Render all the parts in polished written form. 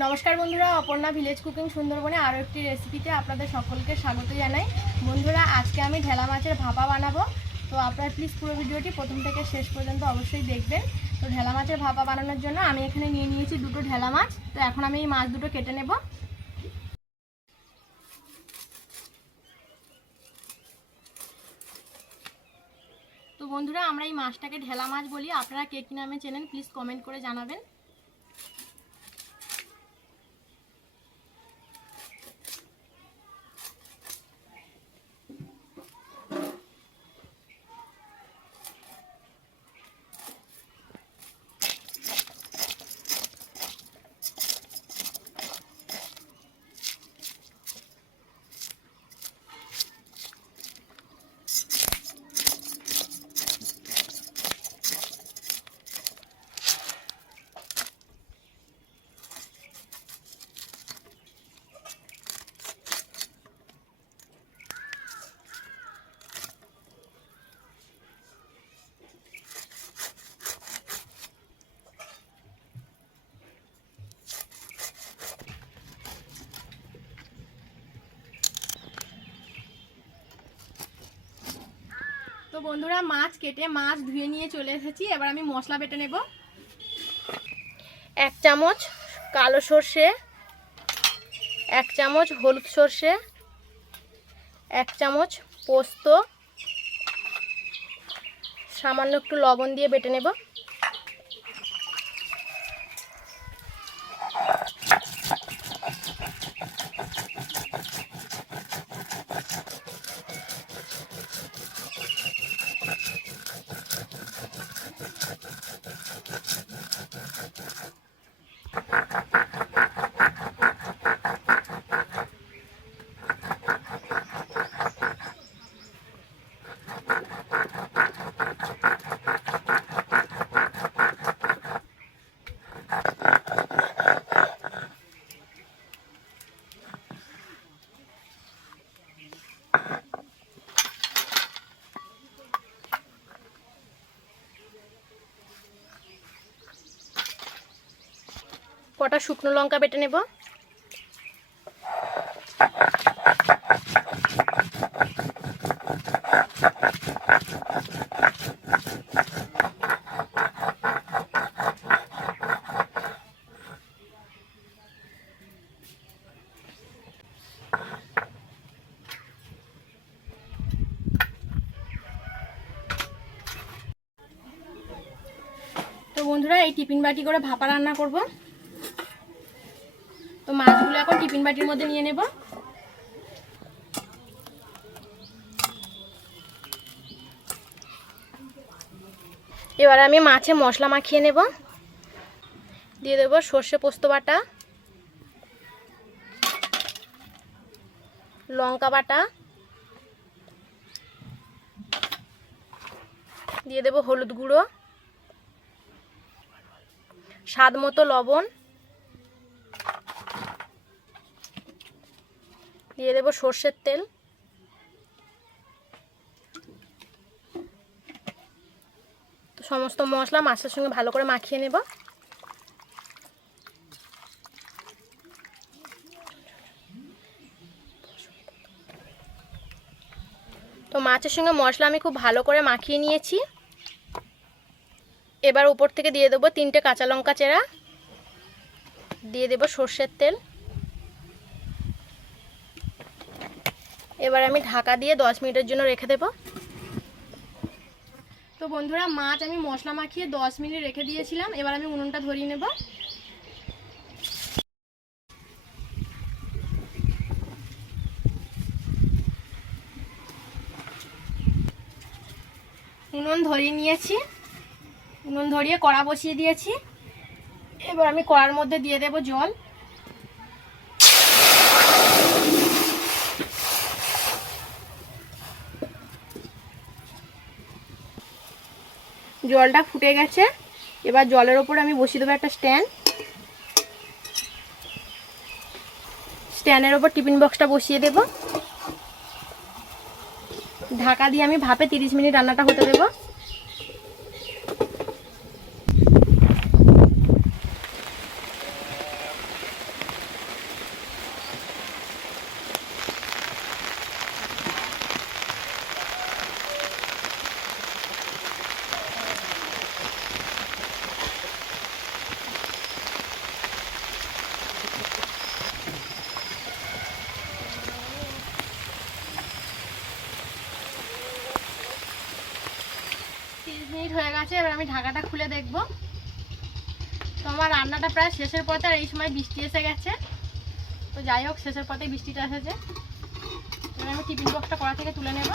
नमस्कार बंधुरा Aparna village cooking सुंदरबने आरो एकटी रेसिपिते आपनादेर सकलके स्वागत जानाई। बंधुरा आज के आमी ढेला माछेर भापा बानाबो, तो आपनारा प्लिज पुरो भिडियोटी प्रथम थेके शेष पर्यन्त अवश्यई देखबेन। तो ढेला माछेर भापा बानानोर जोन्नो आमी एखाने निये नियेछि दुटो ढेला माछ। तो एखन आमी एई माछ दुटो केटे नेब। तो बंधुरा आमरा एई माछटाके ढेला माछ बोली, आपनारा के कि नामे चेनेन प्लिज कमेंट करे जानाबेन। तो बंधुरा माछ केटे माछ धुए निये चले एसेछि। एबार आमी मशला बेटे नेब। 1 चामच कालो सर्षे, 1 चामच हलुद सर्षे, 1 चामच पोस्तो, सामान्य एकटु लवण दिए बेटे नेब। कटा शुकनो लंका बेटे नेब। तो बंधुरा এই টিফিন বাটি করে ভাপা রান্না করব। तो মাছগুলো এখন টিফিন বাটির মধ্যে নিয়ে নেব। এবার আমি মাছে মশলা মাখিয়ে নেব। দিয়ে দেব সরষে পোস্ত বাটা, লঙ্কা বাটা, দিয়ে দেব হলুদ গুঁড়ো, স্বাদ মতো লবণ, দিয়ে দেব সরষের তেল, তো সমস্ত মশলা মাছের সঙ্গে ভালো করে মাখিয়ে নেব। তো মাছের সঙ্গে মশলা আমি খুব ভালো করে মাখিয়ে নিয়েছি। এবার উপর থেকে দিয়ে দেব 3টে কাঁচা লঙ্কা চেরা, দিয়ে দেব সরষের তেল। এবার আমি ঢাকা দিয়ে 10 মিনিটের জন্য রেখে দেব। তো বন্ধুরা মাছ আমি মশলা মাখিয়ে 10 মিনিট রেখে দিয়েছিলাম। এবার আমি উনুনটা ধরিয়ে নেব। উনুন ধরিয়ে নিয়েছি। উনুন ধরিয়ে কড়া বসিয়ে দিয়েছি। এবার আমি কড়ার মধ্যে দিয়ে দেব জল। জলটা ফুটে গেছে। এবার জলের ওপর আমি বসিয়ে দেবো একটা স্ট্যান্ড। স্ট্যান্ডের ওপর টিফিন বক্সটা বসিয়ে দেব। ঢাকা দিয়ে আমি ভাপে 30 মিনিট রান্নাটা হতে দেব। মিনিট হয়ে গেছে, এবার আমি ঢাকাটা খুলে দেখব। তো আমার রান্নাটা প্রায় শেষের পথে, আর এই সময় বৃষ্টি এসে গেছে। তো যাই হোক, শেষের পথে বৃষ্টিটা এসেছে। এবার আমি টিফিন বক্সটা কড়া থেকে তুলে নেব।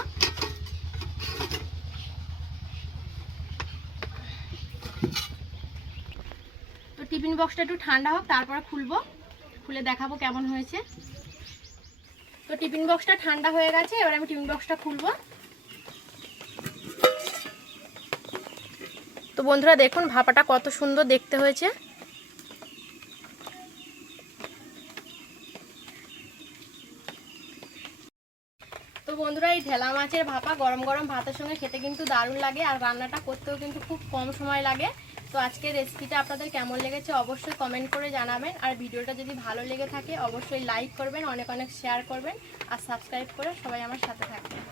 তো টিফিন বক্সটা একটু ঠান্ডা হোক, তারপরে খুলবো, খুলে দেখাবো কেমন হয়েছে। তো টিফিন বক্সটা ঠান্ডা হয়ে গেছে, এবার আমি টিফিন বক্সটা খুলবো। তো বন্ধুরা দেখুন ভাপাটা কত সুন্দর দেখতে হয়েছে। তো বন্ধুরা এই ঢেলা মাছের ভাপা গরম গরম ভাতের সঙ্গে খেতে কিন্তু দারুণ লাগে, আর রান্নাটা করতেও কিন্তু খুব কম সময় লাগে। তো আজকের রেসিপিটা আপনাদের কেমন লেগেছে অবশ্যই কমেন্ট করে জানাবেন, আর ভিডিওটা যদি ভালো লেগে থাকে অবশ্যই লাইক করবেন, অনেক অনেক শেয়ার করবেন, আর সাবস্ক্রাইব করে সবাই আমার সাথে থাকবেন।